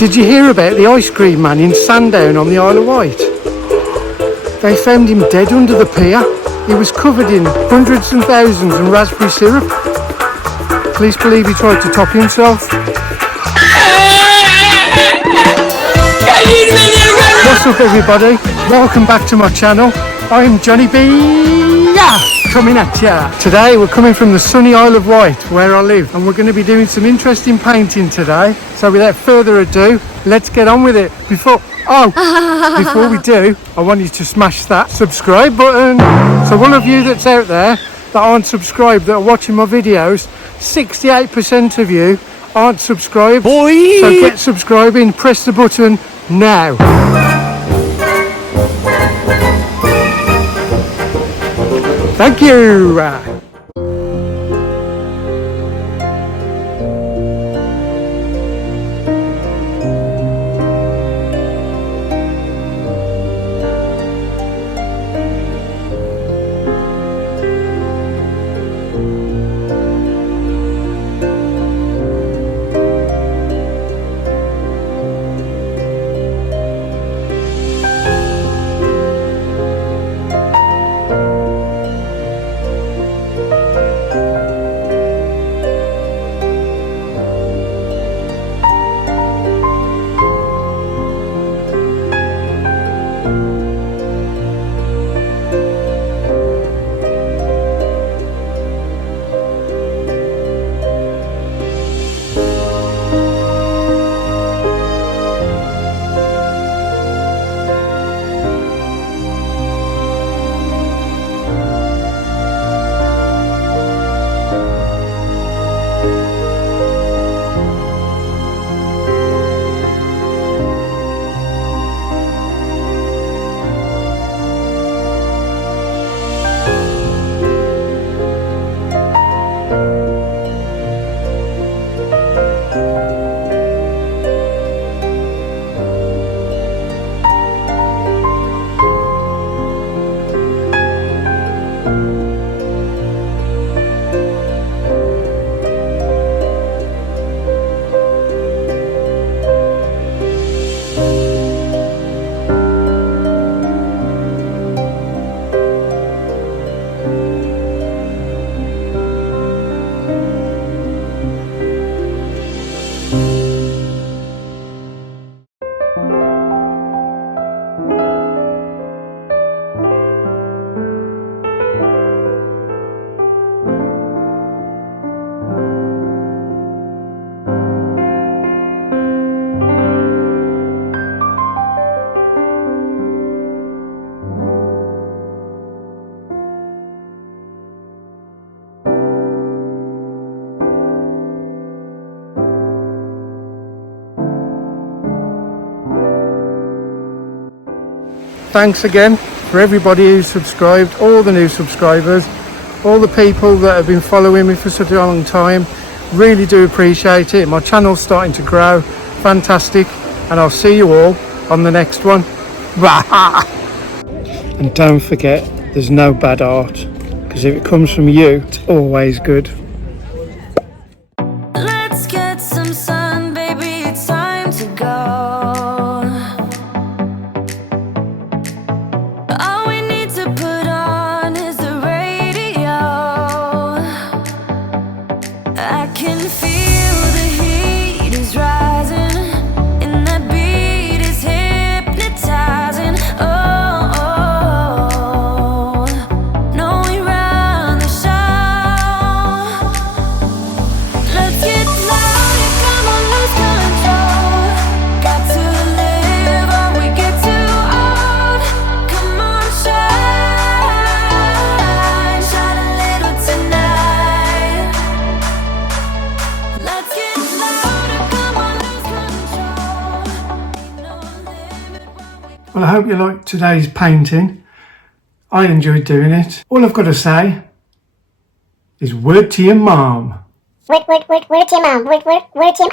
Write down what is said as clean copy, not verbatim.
Did you hear about the ice cream man in Sandown on the Isle of Wight? They found him dead under the pier. He was covered in hundreds and thousands of raspberry syrup. Police believe he tried to top himself. What's up everybody? Welcome back to my channel. I'm Johnny B. Coming at ya. Today we're coming from the sunny Isle of Wight where I live, and we're going to be doing some interesting painting today. So without further ado, let's get on with it. Before we do, I want you to smash that subscribe button. So all of you that's out there that aren't subscribed, that are watching my videos, 68% of you aren't subscribed. Boy. So get subscribing, press the button now. Thank you. Thanks again for everybody who's subscribed, all the new subscribers, all the people that have been following me for such a long time. Really do appreciate it. My channel's starting to grow. Fantastic. And I'll see you all on the next one. And don't forget, there's no bad art, because if it comes from you, it's always good. Let's get some sun, baby, it's time to go. All we need to put on is the radio. I can feel the heat is rising, and that beat is hypnotizing. Oh, no, we run the show. Let's get louder, come on, lose control. Got to live or we get too old. Come on, shine, shine a little tonight. Let's get louder, come on, lose control. Ain't no limit when we Well, I hope you liked today's painting. I enjoyed doing it. All I've got to say is word to your mom. Word to your mom. Word to your